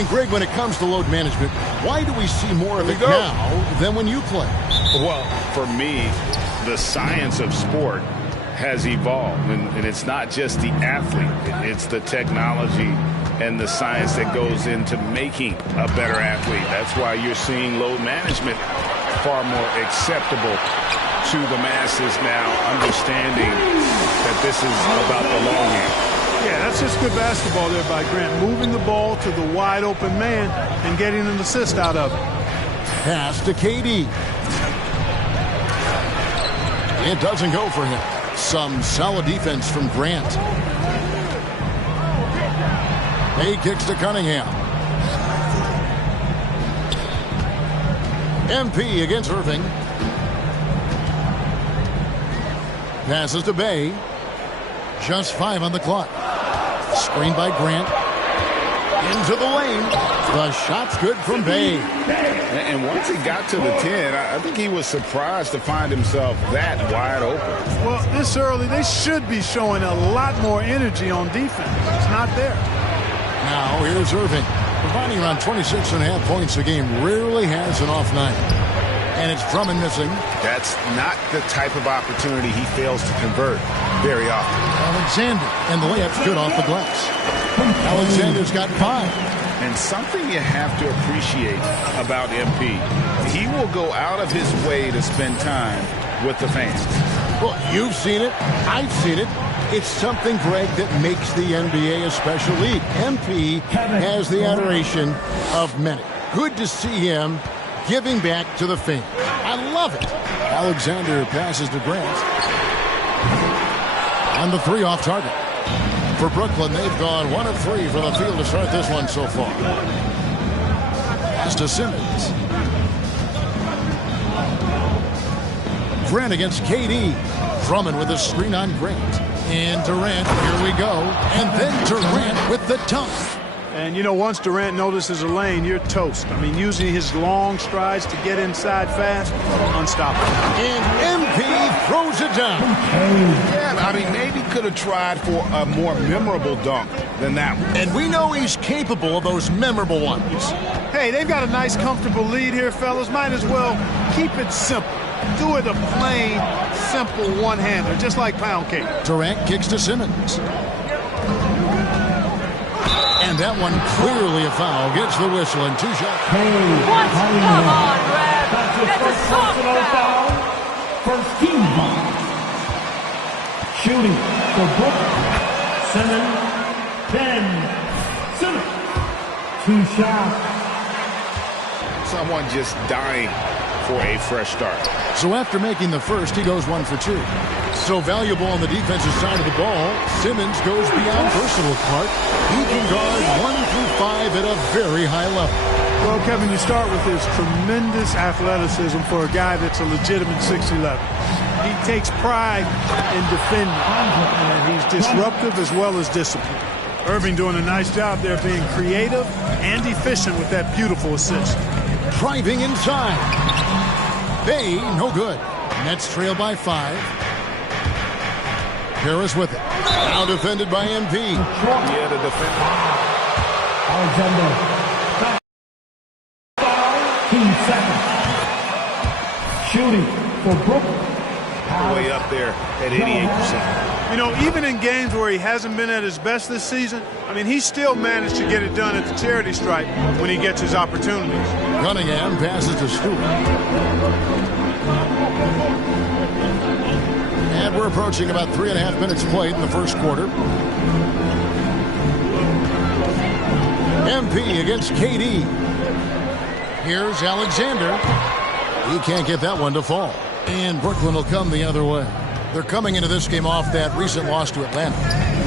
And Greg, when it comes to load management, why do we see more of it now than when you play? Well, for me, the science of sport has evolved, and it's not just the athlete. It's the technology and the science that goes into making a better athlete. That's why you're seeing load management far more acceptable to the masses now, understanding that this is about the long game. Yeah, that's just good basketball there by Grant, moving the ball to the wide open man and getting an assist out of it. Pass to KD. It doesn't go for him. Some solid defense from Grant. He kicks to Cunningham. MP against Irving. Passes to Bay. Just 5 on the clock. Screen by Grant. Into the lane. The shot's good from Bay. And once he got to the 10, I think he was surprised to find himself that wide open. Well, this early, they should be showing a lot more energy on defense. It's not there. Now here's Irving. Providing around 26.5 points a game. Rarely has an off night. And it's Drummond missing. That's not the type of opportunity he fails to convert very often. Alexander, and the layup's good off the glass. Alexander's got 5. And something you have to appreciate about MP, he will go out of his way to spend time with the fans. Well, you've seen it. I've seen it. It's something, Greg, that makes the NBA a special league. MP has the adoration of many. Good to see him giving back to the fans. I love it. Alexander passes to Grant. And the 3 off target. For Brooklyn, they've gone 1 of 3 from the field to start this one so far. Pass to Simmons. Grant against KD. Drummond with a screen on Grant. And Durant, here we go. And then Durant with the dunk. And, you know, once Durant notices a lane, you're toast. I mean, using his long strides to get inside fast, unstoppable. And MP throws it down. Yeah, I mean, maybe could have tried for a more memorable dunk than that one. And we know he's capable of those memorable ones. Hey, they've got a nice, comfortable lead here, fellas. Might as well keep it simple. Do it a plain, simple one-hander, just like pound cake. Durant kicks to Simmons. And that one clearly a foul. Gets the whistle and 2 shots. What? Come on, Brad. That's a soft foul. First team foul. Shooting for Brooklyn. Simmons. 10. Simmons. 2 shots. Someone just dying for a fresh start. So after making the first, he goes 1 for 2. So valuable on the defensive side of the ball, Simmons goes beyond personal part. He can guard 1 through 5 at a very high level. Well, Kevin, you start with his tremendous athleticism for a guy that's a legitimate 6'11". He takes pride in defending, and he's disruptive as well as disciplined. Irving doing a nice job there being creative and efficient with that beautiful assist. Driving inside. Bay, no good. Nets trail by 5. Harris with it. Now defended by MP. Yeah, the defender. Alexander. 2 seconds. Shooting for Brooklyn. Way up there at 88%. You know, even in games where he hasn't been at his best this season, I mean, he still managed to get it done at the charity stripe when he gets his opportunities. Cunningham passes to Stewart. And we're approaching about 3.5 minutes played in the first quarter. MP against KD. Here's Alexander. He can't get that one to fall. And Brooklyn will come the other way. They're coming into this game off that recent loss to Atlanta.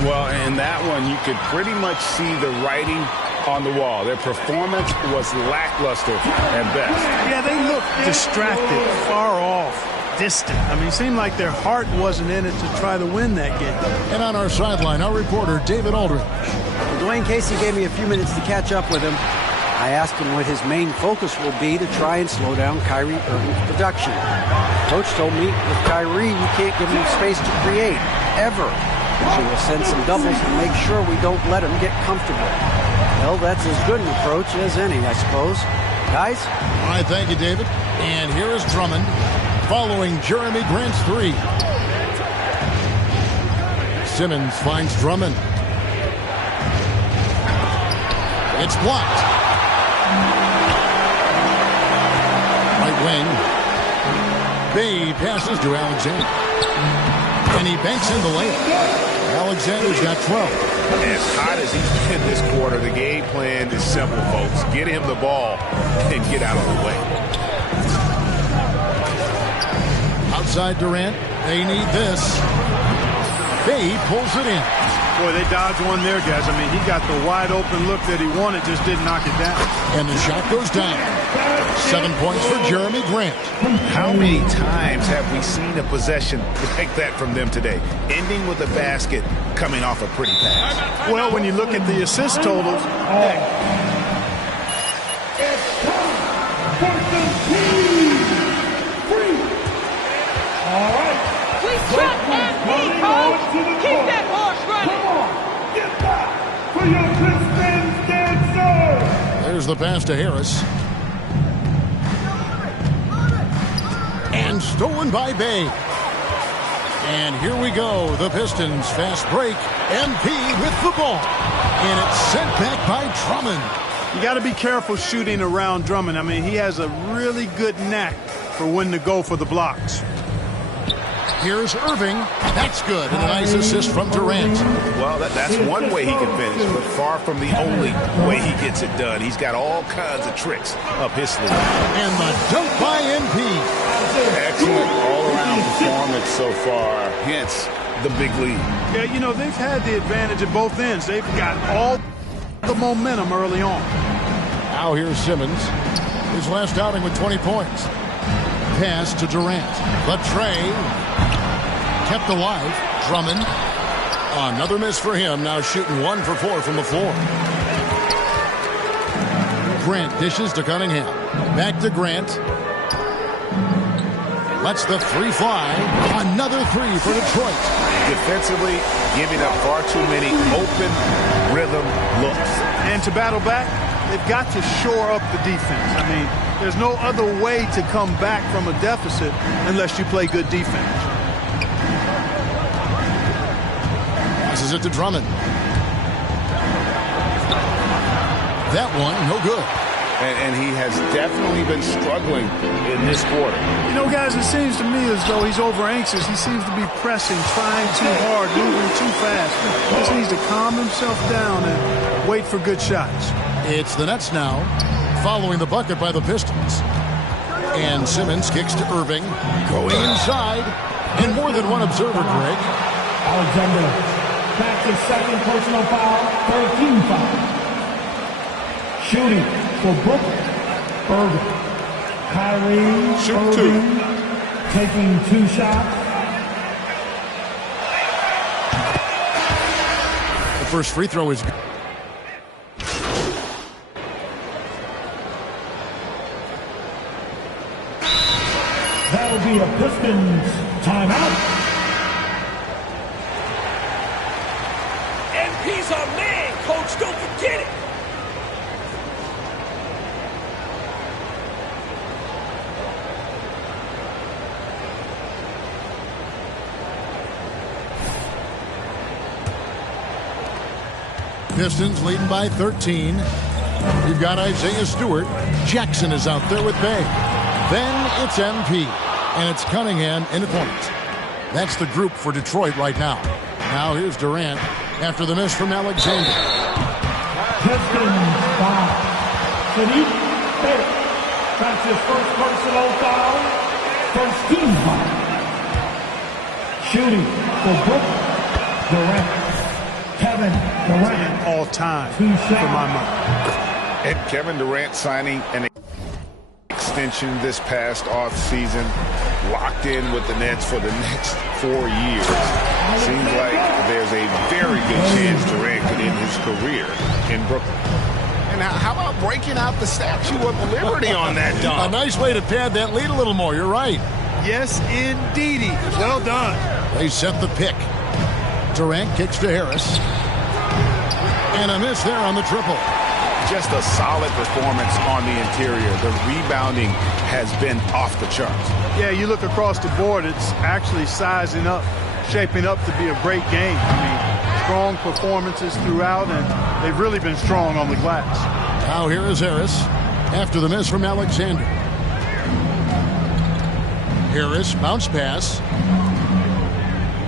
Well, in that one, you could pretty much see the writing on the wall. Their performance was lackluster at best. Yeah, they looked distracted, far off, distant. I mean, it seemed like their heart wasn't in it to try to win that game. And on our sideline, our reporter, David Aldridge. Dwayne Casey gave me a few minutes to catch up with him. I asked him what his main focus will be to try and slow down Kyrie Irving's production. Coach told me with Kyrie, you can't give him space to create, ever. So we'll send some doubles and make sure we don't let him get comfortable. Well, that's as good an approach as any, I suppose. Guys? All right, thank you, David. And here is Drummond following Jeremy Grant's three. Simmons finds Drummond. It's blocked. Right wing. Bay passes to Alexander. And he banks in the layup. Alexander's got 12. As hot as he's been this quarter, the game plan is simple, folks. Get him the ball and get out of the way. Outside Durant. They need this. Bay pulls it in. Boy, they dodged one there, guys. I mean, he got the wide open look that he wanted, just didn't knock it down. And the shot goes down. 7 points for Jeremy Grant. How many times have we seen a possession like that from them today? Ending with a basket, coming off a pretty pass. Well, when you look at the assist totals, All right. We trust MP, coach. Keep that horse running. Come on, get back for your Pistons dancer. There's the pass to Harris. And stolen by Bay. And here we go. The Pistons fast break. MP with the ball. And it's sent back by Drummond. you got to be careful shooting around Drummond. I mean, he has a really good knack for when to go for the blocks. Here's Irving. That's good. And a nice assist from Durant. Well, that's one way he can finish, but far from the only way he gets it done. He's got all kinds of tricks up his sleeve. And the dunk by MP. Excellent all-around performance so far. Hence the big lead. Yeah, you know, they've had the advantage at both ends. They've got all the momentum early on. Now here's Simmons. His last outing with 20 points. Pass to Durant. The tray. Kept alive. Drummond. Another miss for him. Now shooting 1 for 4 from the floor. Grant dishes to Cunningham. Back to Grant. Lets the three fly. Another three for Detroit. Defensively, giving up far too many open rhythm looks. And to battle back, they've got to shore up the defense. I mean, there's no other way to come back from a deficit unless you play good defense. Passes it to Drummond. That one, no good. And he has definitely been struggling in this quarter. You know, guys, it seems to me as though he's over anxious. He seems to be pressing, trying too hard, moving too fast. He just needs to calm himself down and wait for good shots. It's the Nets now, following the bucket by the Pistons. And Simmons kicks to Irving, going inside. And more than one observer, Greg. Alexander, back to second personal foul, 13 foul. Shooting for Brooklyn, Irving. Kyrie, Shoot Irving, taking 2 shots. The first free throw is good. That'll be a Pistons timeout. MP's our man, coach. Don't forget it. Pistons leading by 13. We've got Isaiah Stewart. Jackson is out there with Bay. Then it's MP. And it's Cunningham in the corners. That's the group for Detroit right now. Now here's Durant after the miss from Alexander. Pistons foul. Sadiq Bey. That's his first personal foul. First team foul. Shooting for Brooklyn, Durant. Kevin Durant. All time 2 shots. for my money. And Kevin Durant signing an extension this past offseason, locked in with the Nets for the next 4 years. Seems like there's a very good chance Durant could end his career in Brooklyn. And how about breaking out the Statue of Liberty on that A dunk? nice way to pad that lead a little more. You're right. Yes, indeedy. Well done. They set the pick. Durant kicks to Harris. And a miss there on the triple. Just a solid performance on the interior. The rebounding has been off the charts. Yeah, you look across the board, it's actually sizing up, shaping up to be a great game. I mean, strong performances throughout, and they've really been strong on the glass. Now here is Harris after the miss from Alexander. Harris, bounce pass.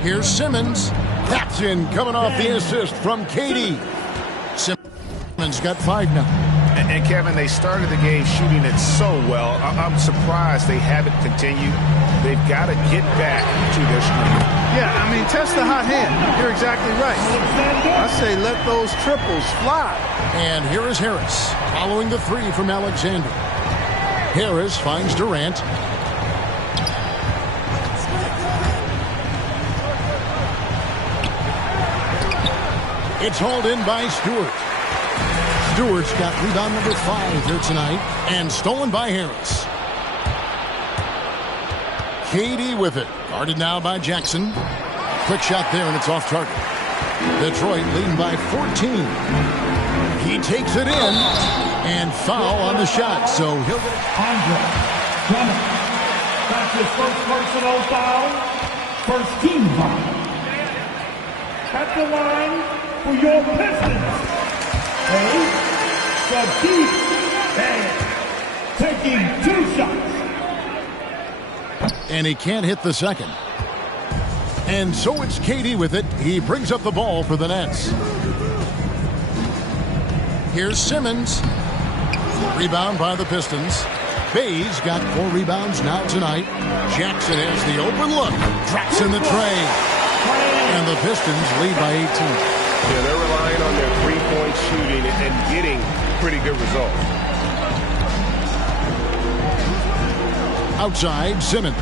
Here's Simmons. That's in, coming off the assist from KD. Simmons got 5 now. And Kevin, they started the game shooting it so well. I'm surprised they haven't continued. They've got to get back to their strength. Yeah, I mean, test the hot hand. You're exactly right. I say let those triples fly. And here is Harris following the 3 from Alexander. Harris finds Durant. It's hauled in by Stewart. Stewart's got rebound number 5 here tonight, and stolen by Harris. KD with it, guarded now by Jackson. Quick shot there, and it's off target. Detroit leading by 14. He takes it in, and foul on the shot, so he'll get it. Andre Drummond. That's his first personal foul. First team foul. At the line for your Pistons. Sadiq Bey taking 2 shots. And he can't hit the second. And so it's KD with it. He brings up the ball for the Nets. Here's Simmons. Rebound by the Pistons. Bay's got 4 rebounds now tonight. Jackson has the open look. Drops in the tray. And the Pistons lead by 18. Yeah, they're relying on their three-point shooting and getting pretty good results. Outside, Simmons.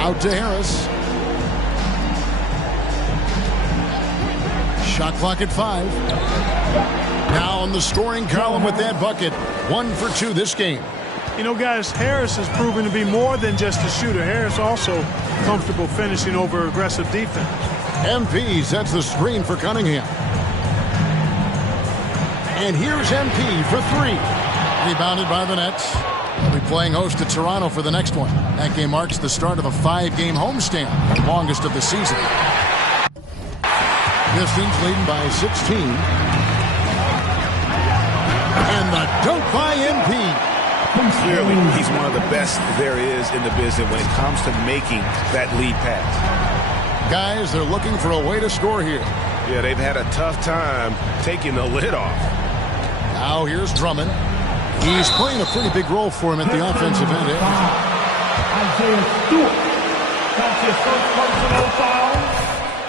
Out to Harris. Shot clock at 5. Now on the scoring column with that bucket. 1 for 2 this game. You know, guys, Harris has proven to be more than just a shooter. Harris also comfortable finishing over aggressive defense. MP sets the screen for Cunningham. And here's MP for 3. Rebounded by the Nets. They'll be playing host to Toronto for the next one. That game marks the start of a 5-game homestand, the longest of the season. Pistons leading by 16. And the dunk by MP. Clearly, he's one of the best there is in the business when it comes to making that lead pass. Guys, they're looking for a way to score here. Yeah, they've had a tough time taking the lid off. Now here's Drummond. He's playing a pretty big role for him at the offensive end. Isaiah Stewart. That's his first personal foul.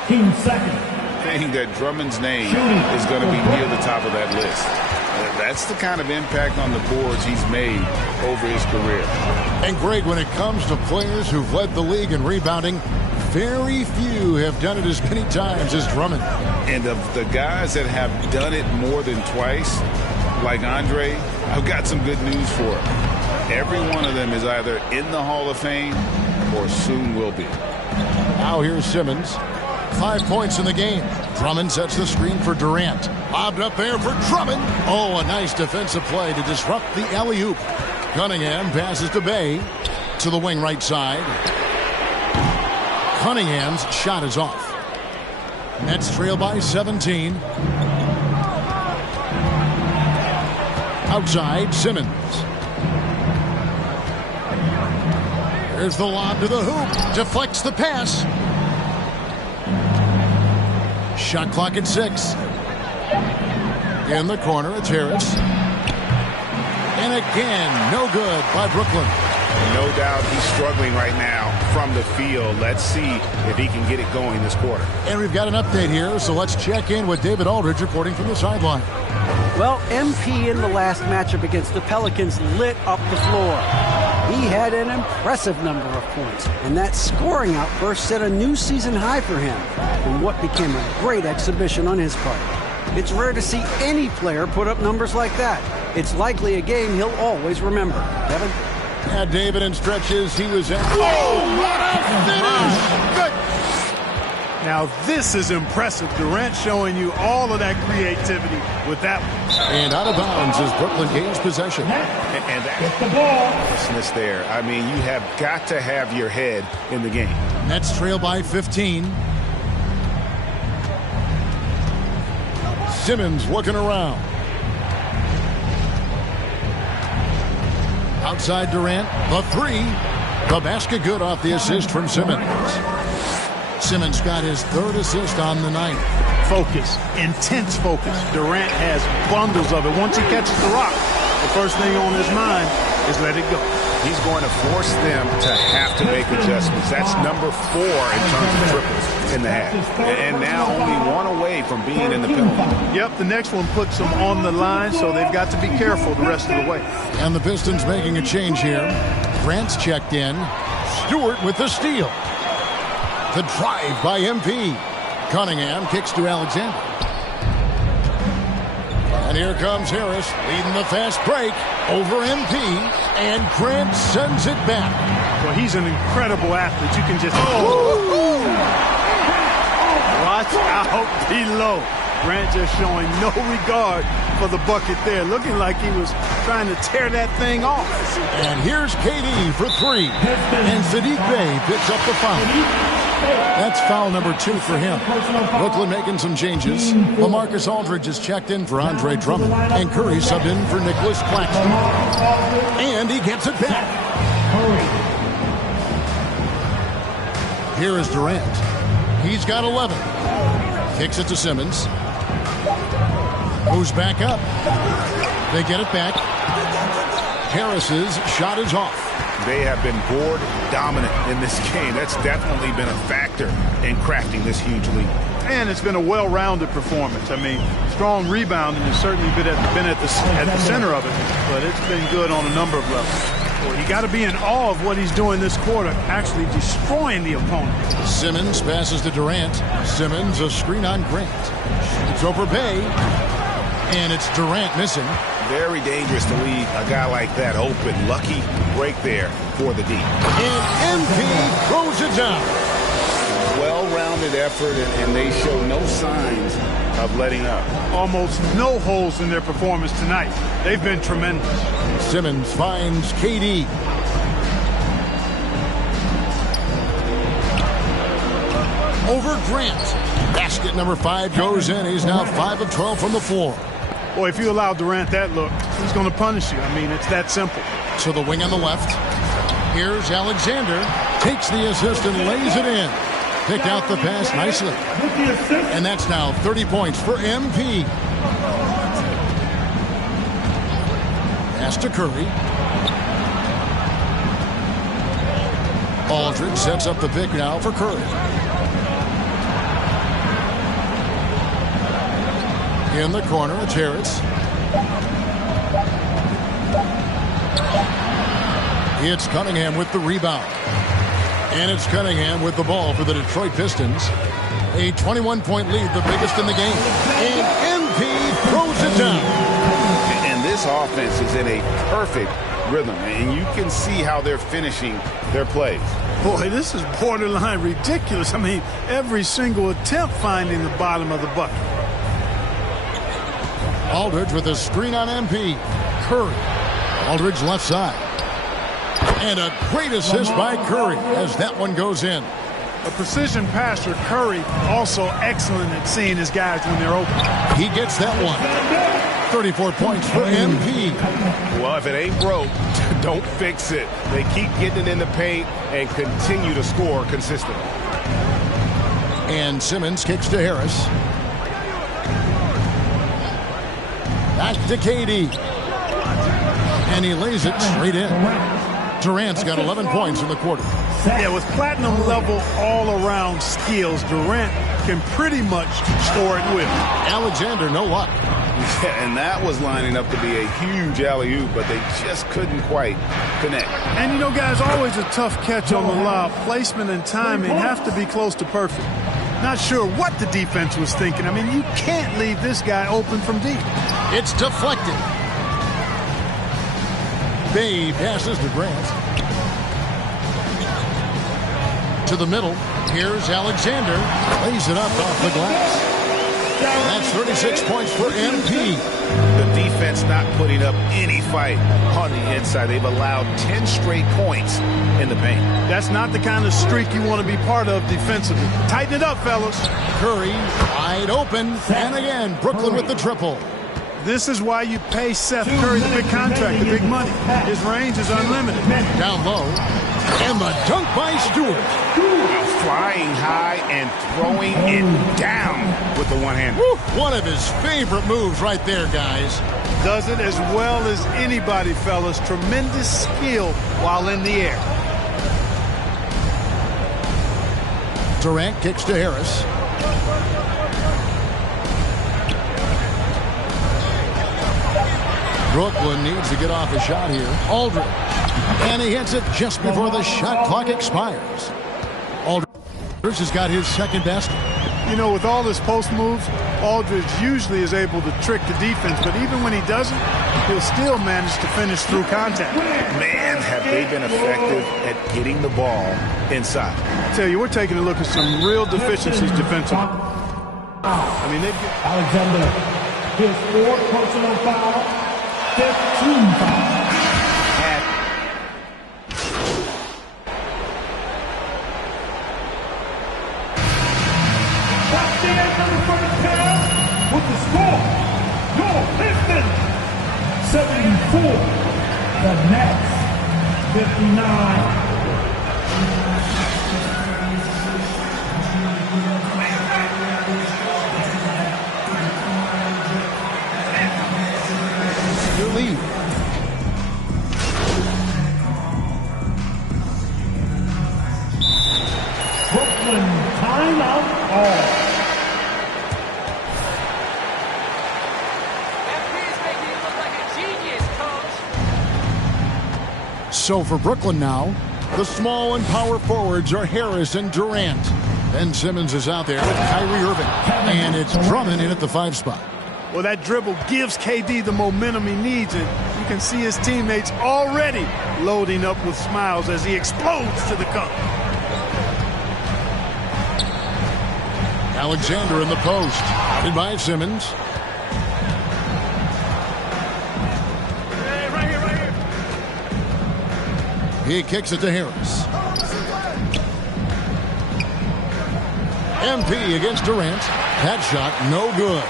Team second. I think that Drummond's name is going to be near the top of that list. That's the kind of impact on the boards he's made over his career. And Greg, when it comes to players who've led the league in rebounding, very few have done it as many times as Drummond. And of the guys that have done it more than twice, like Andre, I've got some good news for him. Every one of them is either in the Hall of Fame or soon will be. Now here's Simmons. 5 points in the game. Drummond sets the screen for Durant. Lobbed up there for Drummond. Oh, a nice defensive play to disrupt the alley-oop. Cunningham passes to Bey. To the wing right side. Cunningham's shot is off. Nets trail by 17. Outside, Simmons. There's the lob to the hoop. Deflects the pass. Shot clock at 6. In the corner, it's Harris. And again, no good by Brooklyn. No doubt he's struggling right now from the field. Let's see if he can get it going this quarter. And we've got an update here, so let's check in with David Aldridge reporting from the sideline. Well, MP in the last matchup against the Pelicans lit up the floor. He had an impressive number of points, and that scoring outburst set a new season high for him in what became a great exhibition on his part. It's rare to see any player put up numbers like that. It's likely a game he'll always remember. Kevin? Yeah, David in stretches. He was at... Oh, what a finish! Good. Now this is impressive. Durant showing you all of that creativity with that one. And out of bounds as Brooklyn gains possession. And that's the ball. Business there. I mean, you have got to have your head in the game. Nets trail by 15. Simmons looking around. Outside Durant, the three. The basket good off the assist from Simmons. Simmons got his third assist on the night. Focus, intense focus. Durant has bundles of it. Once he catches the rock, the first thing on his mind is let it go. He's going to force them to have to make adjustments. That's number 4 in terms of triples in the half. And now only one away from being in the penalty. Yep, the next one puts them on the line, so they've got to be careful the rest of the way. And the Pistons making a change here. Grant's checked in. Stewart with the steal. The drive by MP. Cunningham kicks to Alexander. And here comes Harris leading the fast break over MP. And Grant sends it back. Well, he's an incredible athlete. You can just... Watch out below. Grant just showing no regard for the bucket there. Looking like he was trying to tear that thing off. And here's KD for 3. And Sadiq Bey picks up the foul. That's foul number 2 for him. Brooklyn making some changes. LaMarcus Aldridge is checked in for Andre Drummond. And Curry subbed in for Nicholas Claxton. And he gets it back. Here is Durant. He's got 11. Kicks it to Simmons. Moves back up. They get it back. Harris's shot is off. They have been board dominant in this game. That's definitely been a factor in crafting this huge lead. And it's been a well-rounded performance. I mean, strong rebounding has certainly been at the center of it, but it's been good on a number of levels. Well, you got to be in awe of what he's doing this quarter, actually destroying the opponent. Simmons passes to Durant. Simmons a screen on Grant. It's over Bey. And it's Durant missing. Very dangerous to leave a guy like that open. Lucky break there for the D. And MP throws it down. Well-rounded effort, and they show no signs of letting up. Almost no holes in their performance tonight. They've been tremendous. Simmons finds KD. Over Grant. Basket number 5 goes in. He's now 5 of 12 from the floor. Boy, if you allow Durant that look, he's going to punish you. I mean, it's that simple. To the wing on the left. Here's Alexander. Takes the assist and lays it in. Picked out the pass nicely. And that's now 30 points for MP. Pass to Curry. Aldridge sets up the pick now for Curry. In the corner, it's Harris. It's Cunningham with the rebound. And it's Cunningham with the ball for the Detroit Pistons. A 21-point lead, the biggest in the game. And MP throws it down. And this offense is in a perfect rhythm, and you can see how they're finishing their plays. Boy, this is borderline ridiculous. I mean, every single attempt finding the bottom of the bucket. Aldridge with a screen on MP. Curry. Aldridge left side. And a great assist by Curry as that one goes in. A precision passer, Curry, also excellent at seeing his guys when they're open. He gets that one. 34 points for MP. Well, if it ain't broke, don't fix it. They keep getting it in the paint and continue to score consistently. And Simmons kicks to Harris. Back to KD. And he lays it straight in. Durant's got 11 points in the quarter. Yeah, with platinum level all-around skills, Durant can pretty much score at will. Alexander, no luck. Yeah, and that was lining up to be a huge alley-oop, but they just couldn't quite connect. And you know, guys, always a tough catch on the lob. Placement and timing have to be close to perfect. Not sure what the defense was thinking. I mean, you can't leave this guy open from deep. It's deflected. Bey passes to Grant. To the middle. Here's Alexander. Lays it up off the glass. That's 36 points for MP. The defense not putting up any fight on the inside. They've allowed 10 straight points in the paint. That's not the kind of streak you want to be part of defensively. Tighten it up, fellas. Curry wide open. And again, Brooklyn with the triple. This is why you pay Seth Curry the big contract, the big money. His range is unlimited. Down low. And the dunk by Stewart. Flying high and throwing it down with the one hand. One of his favorite moves right there, guys. Does it as well as anybody, fellas. Tremendous skill while in the air. Durant kicks to Harris. Brooklyn needs to get off a shot here. Aldridge. And he hits it just before the shot clock expires. Aldridge has got his second best. You know, with all his post moves, Aldridge usually is able to trick the defense, but even when he doesn't, he'll still manage to finish through contact. Man, have they been effective at getting the ball inside. I tell you, we're taking a look at some real deficiencies defensively. I mean, they've got Alexander, his fourth personal foul, 15 foul. That's the end of the first half with the score. Your Pistons, 74. The Nets, 59. Your lead. Brooklyn timeout all. FP's making you look like a genius, coach. So for Brooklyn now, the small and power forwards are Harris and Durant. Ben Simmons is out there with Kyrie Irving. And it's Drummond in at the 5 spot. Well, that dribble gives KD the momentum he needs, and you can see his teammates already loading up with smiles as he explodes to the cup. Alexander in the post. Outed by Simmons. Right here. He kicks it to Harris. MP against Durant. That shot no good.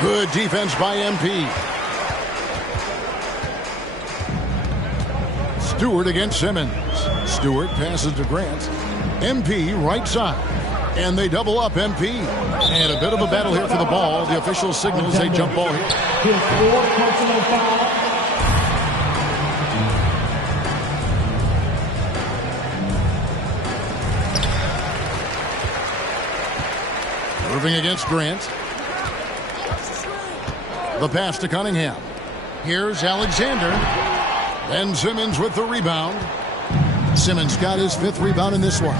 Good defense by MP. Stewart against Simmons. Stewart passes to Grant. MP right side. And they double up MP. And a bit of a battle here for the ball. The official signals a jump ball here. His fourth personal foul. Irving against Grant. The pass to Cunningham. Here's Alexander. Ben Simmons with the rebound. Simmons got his 5th rebound in this one.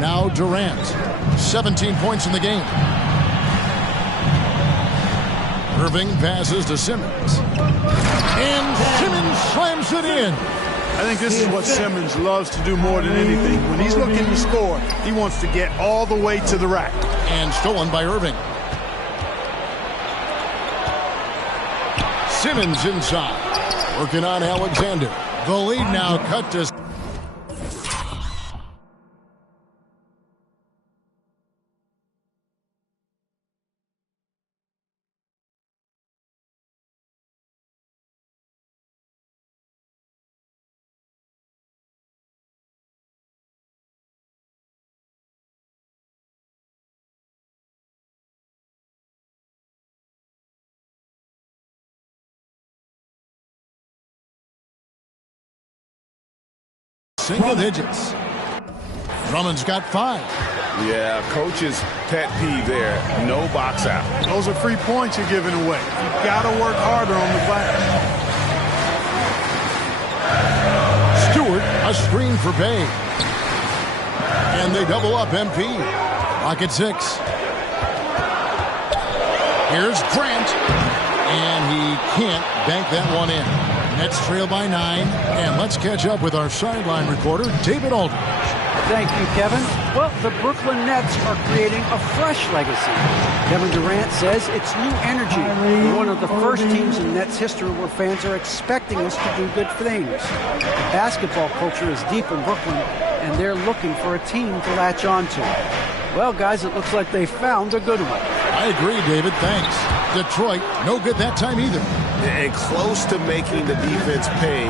Now Durant. 17 points in the game. Irving passes to Simmons. And Simmons slams it in. I think this is what Simmons loves to do more than anything. When he's looking to score, he wants to get all the way to the rack. And stolen by Irving. Simmons inside. Working on Alexander. The lead now cut to... single digits. Drummond's got 5. Yeah, coach's pet peeve there. No box out. Those are free points you're giving away. You've got to work harder on the glass. Stewart, a screen for Bay. And they double up MP. Pocket 6. Here's Grant. And he can't bank that one in. Nets trail by 9. And let's catch up with our sideline reporter, David Aldridge. Thank you, Kevin. Well, the Brooklyn Nets are creating a fresh legacy. Kevin Durant says it's new energy. We're one of the first teams in Nets history where fans are expecting us to do good things. The basketball culture is deep in Brooklyn, and they're looking for a team to latch on to. Well, guys, it looks like they found a good one. I agree, David. Thanks. Detroit, no good that time either. And close to making the defense pay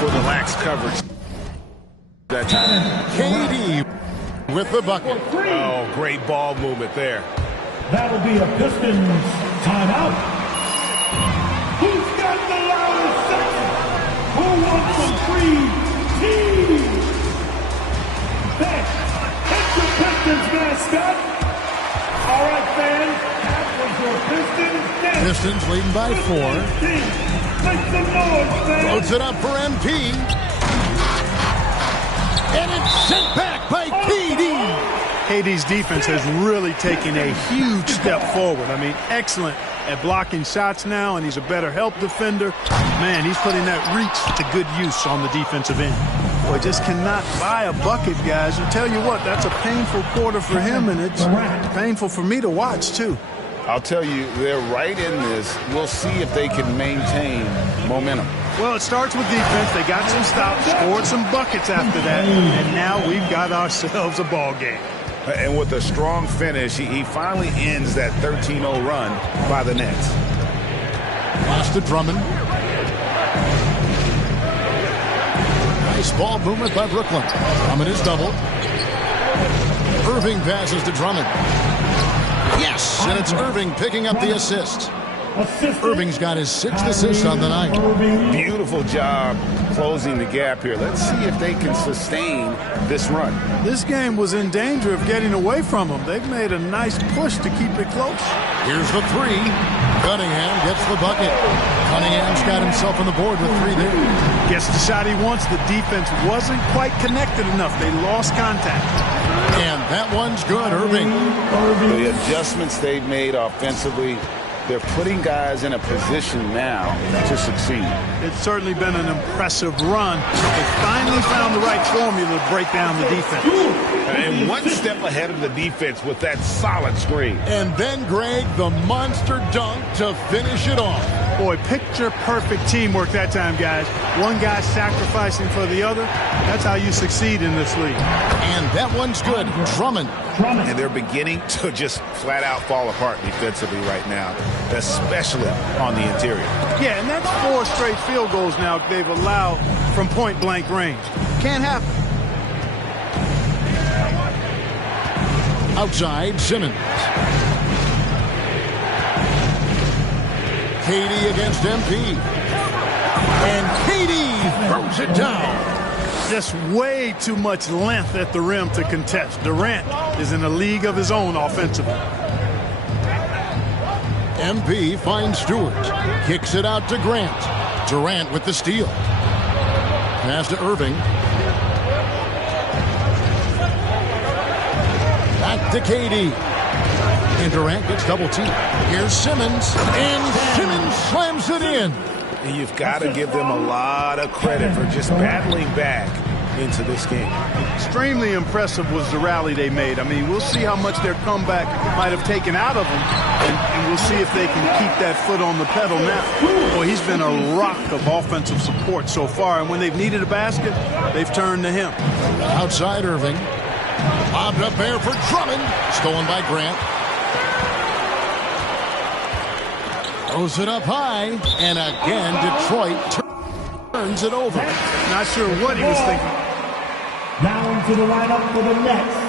for the lax coverage. That time. KD with the bucket. Oh, great ball movement there. That'll be a Pistons timeout. Who's got the loudest section? Who wants some free tea? Thanks. That's your Pistons mascot. All right, fans. That was your Pistons dance. Pistons leading by 4. Make some noise, fans. Loads it up for MP. And it's sent back by KD. KD's defense has really taken a huge step forward. I mean, excellent at blocking shots now, and he's a better help defender. Man, he's putting that reach to good use on the defensive end. Boy, just cannot buy a bucket, guys. I tell you what, that's a painful quarter for him, and it's painful for me to watch, too. I'll tell you, they're right in this. We'll see if they can maintain momentum. Well, it starts with defense. They got some stops, scored some buckets after that, and now we've got ourselves a ball game. And with a strong finish, he finally ends that 13-0 run by the Nets. Pass to Drummond. Nice ball movement by Brooklyn. Drummond is doubled. Irving passes to Drummond. Yes, and it's Irving picking up the assist. Irving's got his 6th assist on the night. Beautiful job closing the gap here. Let's see if they can sustain this run. This game was in danger of getting away from them. They've made a nice push to keep it close. Here's the 3. Cunningham gets the bucket. Cunningham's got himself on the board with 3 there. Gets the shot he wants. The defense wasn't quite connected enough. They lost contact. And that one's good, Irving. The adjustments they've made offensively, they're putting guys in a position now to succeed. It's certainly been an impressive run. They finally found the right formula to break down the defense. And one step ahead of the defense with that solid screen. And then, Greg, the monster dunk to finish it off. Boy, picture-perfect teamwork that time, guys. One guy sacrificing for the other. That's how you succeed in this league. And that one's good. Drummond. And they're beginning to just flat-out fall apart defensively right now, especially on the interior. Yeah, and that's 4 straight field goals now they've allowed from point-blank range. Can't happen. Outside, Simmons. KD against MP. And KD throws it down. Just way too much length at the rim to contest. Durant is in a league of his own offensively. MP finds Stewart. Kicks it out to Grant. Durant with the steal. Pass to Irving. Back to KD. And Durant gets double teamed. Here's Simmons. And Simmons slams it in. And you've got to give them a lot of credit for just battling back into this game. Extremely impressive was the rally they made. I mean, we'll see how much their comeback might have taken out of them, and we'll see if they can keep that foot on the pedal now. Boy, he's been a rock of offensive support so far, and when they've needed a basket, they've turned to him. Outside Irving. Lobbed up there for Drummond. Stolen by Grant. Throws it up high, and again Detroit turns it over. Not sure what he was thinking. Down to the lineup for the Nets.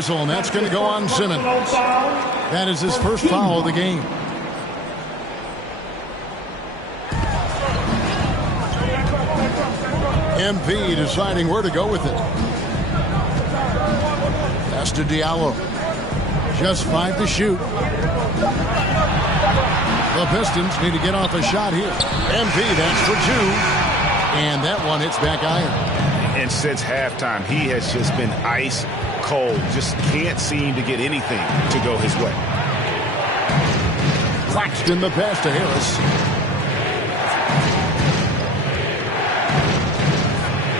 whistle, and that's going to go on Simmons. That is his first foul of the game. MP deciding where to go with it. Pass to Diallo. Just 5 to shoot. The Pistons need to get off a shot here. MP, that's for 2. And that one hits back iron. And since halftime, he has just been ice cold. Just can't seem to get anything to go his way. Claxton the pass to Harris.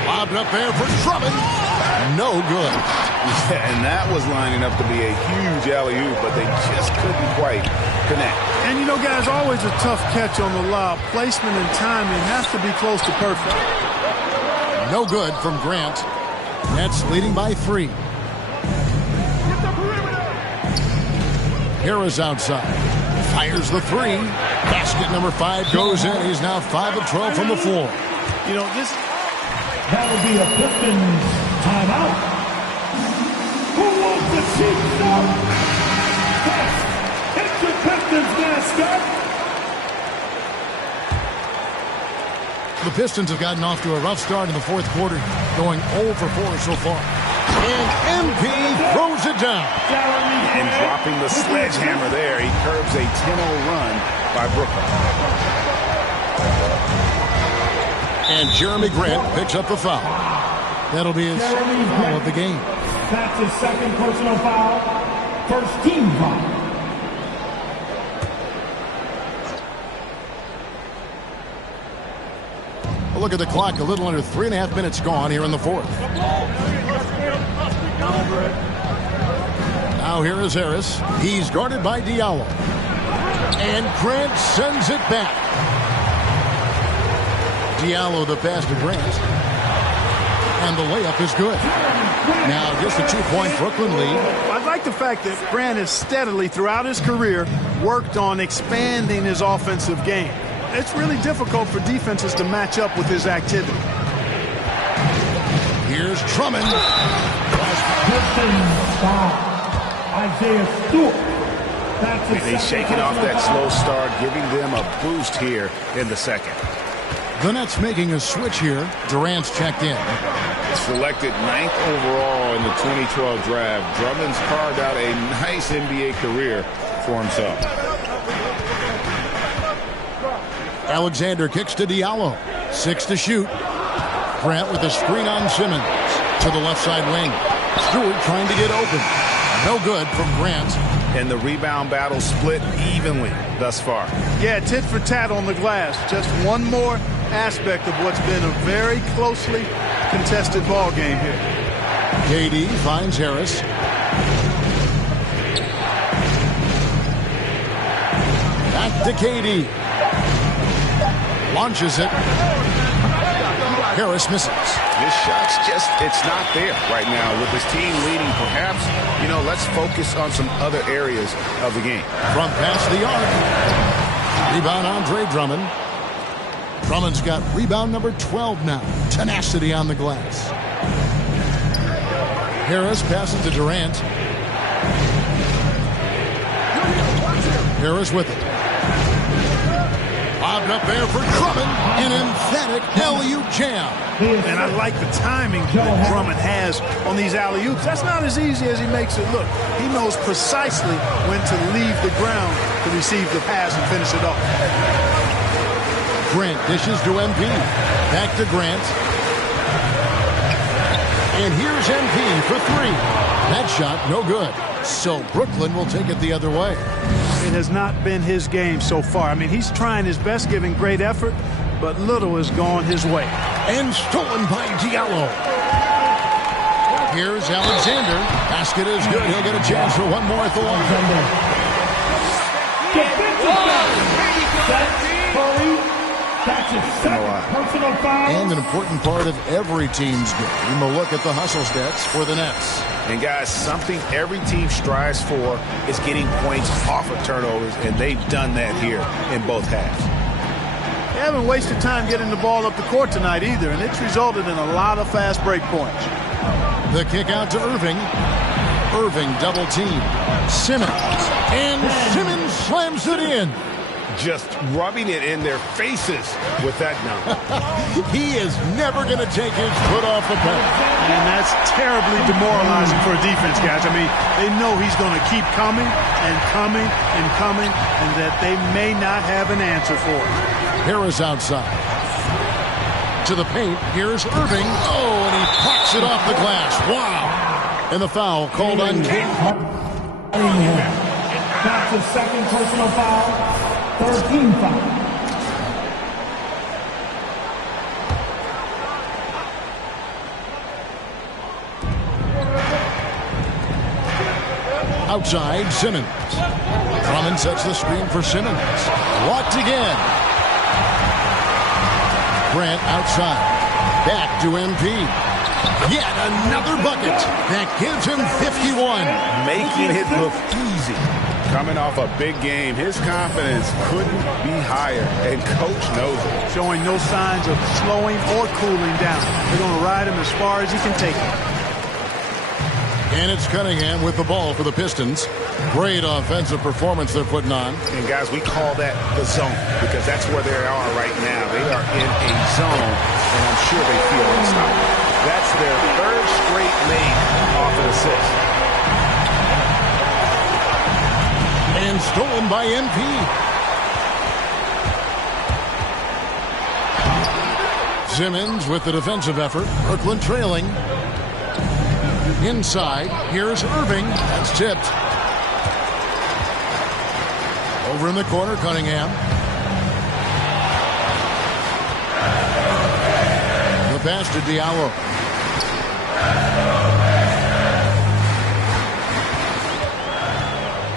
Lobbed up there for Drummond. No good. Yeah, and that was lining up to be a huge alley-oop, but they just couldn't quite connect. And, you know, guys, always a tough catch on the lob. Placement and timing has to be close to perfect. No good from Grant. Nets leading by 3. Harris outside. Fires the 3. Basket number 5 goes in. He's now 5 of 12 from the floor. You know, this... That will be a Pistons timeout. Who wants to cheat some? It's the Pistons mascot. The Pistons have gotten off to a rough start in the fourth quarter, going 0 for 4 so far. And MP throws it down. And dropping the sledgehammer there, he curbs a 10-0 run by Brooklyn. And Jeremy Grant picks up the foul. That'll be his foul of the game. That's his second personal foul. First team foul. Look at the clock. A little under 3.5 minutes gone here in the fourth. Now here is Harris. He's guarded by Diallo. And Grant sends it back. Diallo the pass to Grant. And the layup is good. Now just a 2-point Brooklyn lead. I like the fact that Grant has steadily throughout his career worked on expanding his offensive game. It's really difficult for defenses to match up with his activity. Here's Drummond. Isaiah Stewart. He's shaking off that slow start, giving them a boost here in the second. The Nets making a switch here. Durant's checked in. Selected 9th overall in the 2012 draft, Drummond's carved out a nice NBA career for himself. Alexander kicks to Diallo. 6 to shoot. Grant with a screen on Simmons. To the left side wing. Stewart trying to get open. No good from Grant. And the rebound battle split evenly thus far. Yeah, tit for tat on the glass. Just one more aspect of what's been a very closely contested ball game here. KD finds Harris. Back to KD. Launches it. Harris misses. His shot's it's not there right now. With his team leading, perhaps, let's focus on some other areas of the game. From past the arc. Rebound Andre Drummond. Drummond's got rebound number 12 now. Tenacity on the glass. Harris passes to Durant. Harris with it. Lobbed up there for Drummond. An emphatic alley-oop jam. And I like the timing that Drummond has on these alley-oops. That's not as easy as he makes it look. He knows precisely when to leave the ground to receive the pass and finish it off. Grant dishes to MP. Back to Grant. And here's MP for 3. That shot, no good. So Brooklyn will take it the other way. It has not been his game so far. I mean, he's trying his best, giving great effort, but little has gone his way. And stolen by Diallo. Here's Alexander. Basket is good. He'll get a chance for one more at the line. And an important part of every team's game. We'll look at the hustle stats for the Nets. And guys, something every team strives for is getting points off of turnovers, and they've done that here in both halves. They haven't wasted time getting the ball up the court tonight either, and it's resulted in a lot of fast break points. The kick out to Irving. Irving double team. Simmons. And Simmons slams it in. Just rubbing it in their faces with that number. He is never going to take his foot off the pedal. And that's terribly demoralizing for a defense, guys. I mean, they know he's going to keep coming and coming and coming, and that they may not have an answer for it. Harris outside. To the paint. Here's Irving. Oh, and he pops it off the glass. Wow. And the foul called on Cant. That's his second personal foul. 13 foul. Outside, Simmons. Drummond sets the screen for Simmons. Blocked again. Grant outside. Back to MP. Yet another bucket. That gives him 51. Making it look easy. Coming off a big game, his confidence couldn't be higher, and coach knows it. Showing no signs of slowing or cooling down. They're going to ride him as far as he can take him. And it's Cunningham with the ball for the Pistons. Great offensive performance they're putting on. And guys, we call that the zone because that's where they are right now. They are in a zone, and I'm sure they feel unstoppable. That's their third straight lane off an assist. And stolen by MP. Simmons with the defensive effort. Brooklyn trailing. Inside, here's Irving. That's tipped. Over in the corner, Cunningham. The pass to Diallo.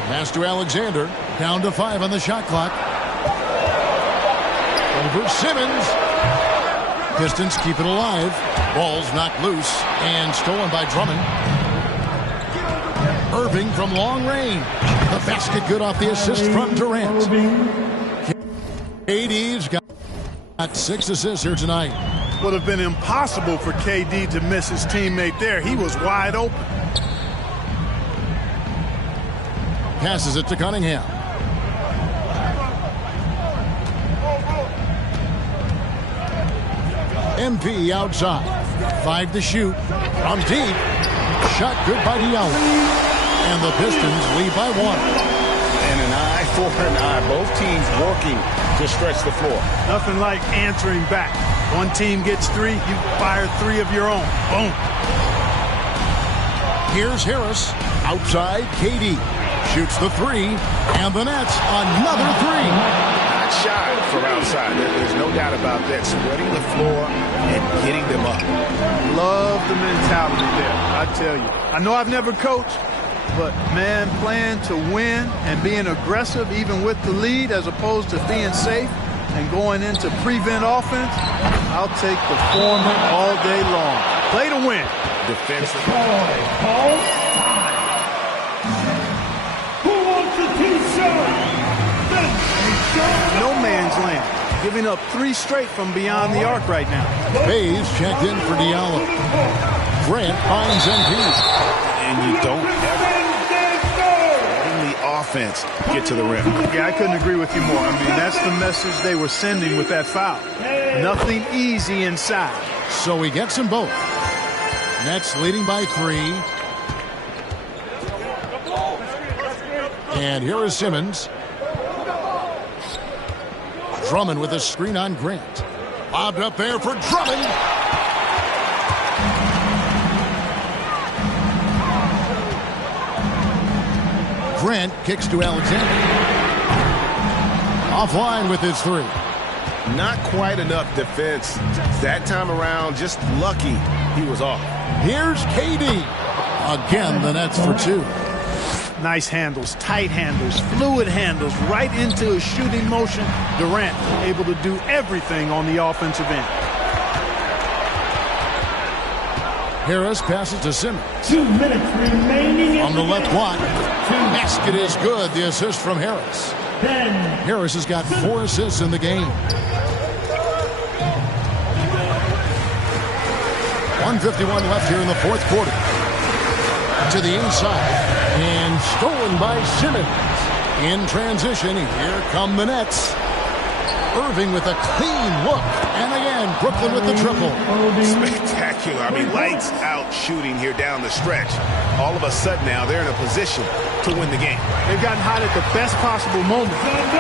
Pass to Alexander. Down to 5 on the shot clock. Over Simmons. Pistons keep it alive. Ball's knocked loose and stolen by Drummond. Irving from long range. The basket good off the assist from Durant. KD's got 6 assists here tonight. Would have been impossible for KD to miss his teammate there. He was wide open. Passes it to Cunningham. MP outside. 5 to shoot. From deep. Shot good by Diallo. And the Pistons lead by 1. And an eye for an eye. Both teams working to stretch the floor. Nothing like answering back. One team gets 3, you fire 3 of your own. Boom. Here's Harris. Outside, KD. Shoots the 3. And the Nets, another 3. Not shy from outside. There's no doubt about that. Spreading the floor and getting them up. Love the mentality there, I tell you. I know I've never coached, but, man, playing to win and being aggressive even with the lead as opposed to being safe and going into prevent offense, I'll take the former all day long. Play to win. Defensive. Who wants a t-shirt? No man's land. Giving up 3 straight from beyond the arc right now. Bays checked in for Diallo. Grant finds MP. And you don't ever letting the offense get to the rim. Yeah, I couldn't agree with you more. I mean, that's the message they were sending with that foul. Nothing easy inside. So he gets them both. Nets leading by 3. And here is Simmons. Drummond with a screen on Grant. Lobbed up there for Drummond. Grant kicks to Alexander. Offline with his 3. Not quite enough defense. That time around, just lucky he was off. Here's KD. Again, the Nets for 2. Nice handles, tight handles, fluid handles, right into a shooting motion. Durant able to do everything on the offensive end. Harris passes to Simmons. 2 minutes remaining On the left block. Basket is good. The assist from Harris. 10. Harris has got 4 assists in the game. 1:51 left here in the 4th quarter. to the inside and stolen by Simmons. In transition, here come the Nets. Irving with a clean look. And again, Brooklyn with the triple. Spectacular. I mean, lights out shooting here down the stretch. All of a sudden now, they're in a position to win the game. They've gotten hot at the best possible moment,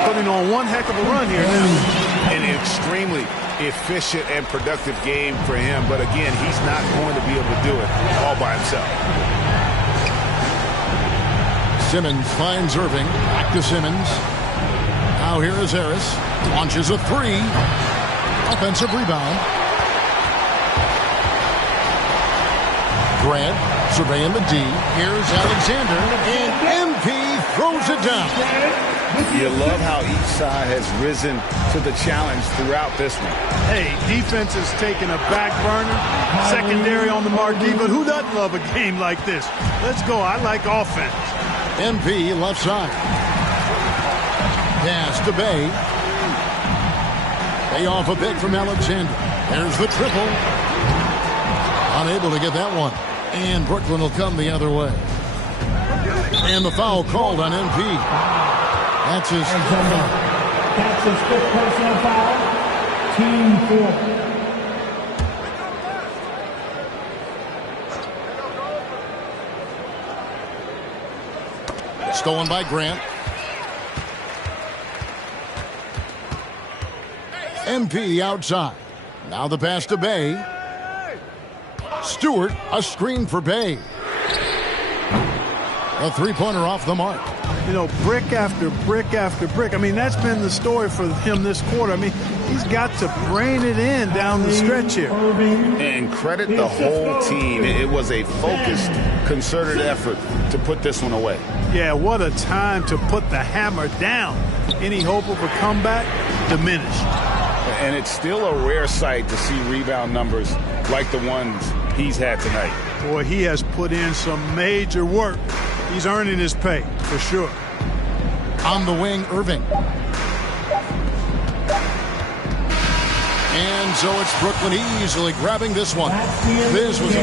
putting on one heck of a run here now. An extremely efficient and productive game for him. But again, he's not going to be able to do it all by himself. Simmons finds Irving. Back to Simmons. Now here is Harris. Launches a three. Offensive rebound. Grant surveying the D. Here's Alexander. And MP throws it down. You love how each side has risen to the challenge throughout this one. Hey, defense is taking a back burner. Secondary on the marquee. But who doesn't love a game like this? Let's go. I like offense. MP left side. Pass to Bay. Bay off a pick from Alexander. There's the triple. Unable to get that one. And Brooklyn will come the other way. And the foul called on MP. That's his foul. That's his fifth personal foul. Team 4. Stolen by Grant. MP outside. Now the pass to Bay. Stewart, a screen for Bay. A three-pointer off the mark. You know, brick after brick after brick. I mean, that's been the story for him this quarter. I mean, he's got to brain it in down the stretch here. And credit the whole team. It was a focused, concerted effort to put this one away. Yeah, what a time to put the hammer down. Any hope of a comeback diminished. And it's still a rare sight to see rebound numbers like the ones he's had tonight. Boy, he has put in some major work. He's earning his pay, for sure. On the wing, Irving. And so it's Brooklyn easily grabbing this one. This was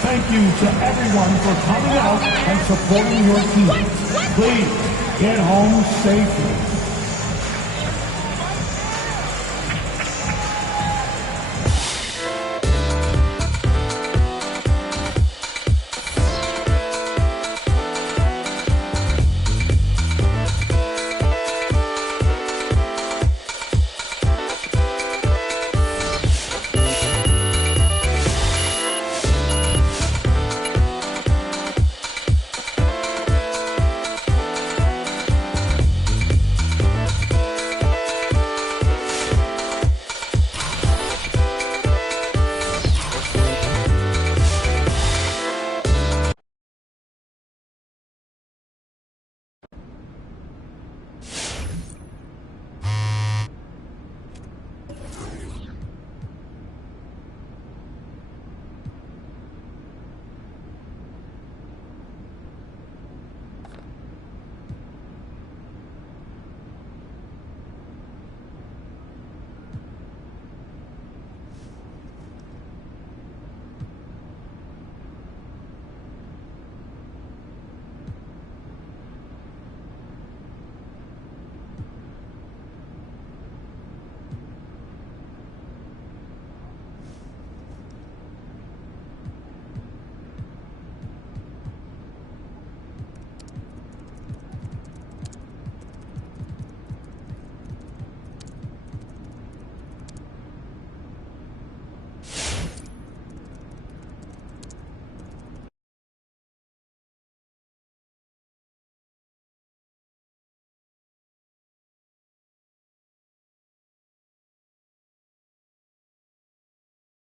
Thank you to everyone for coming out and supporting your team. Please get home safely.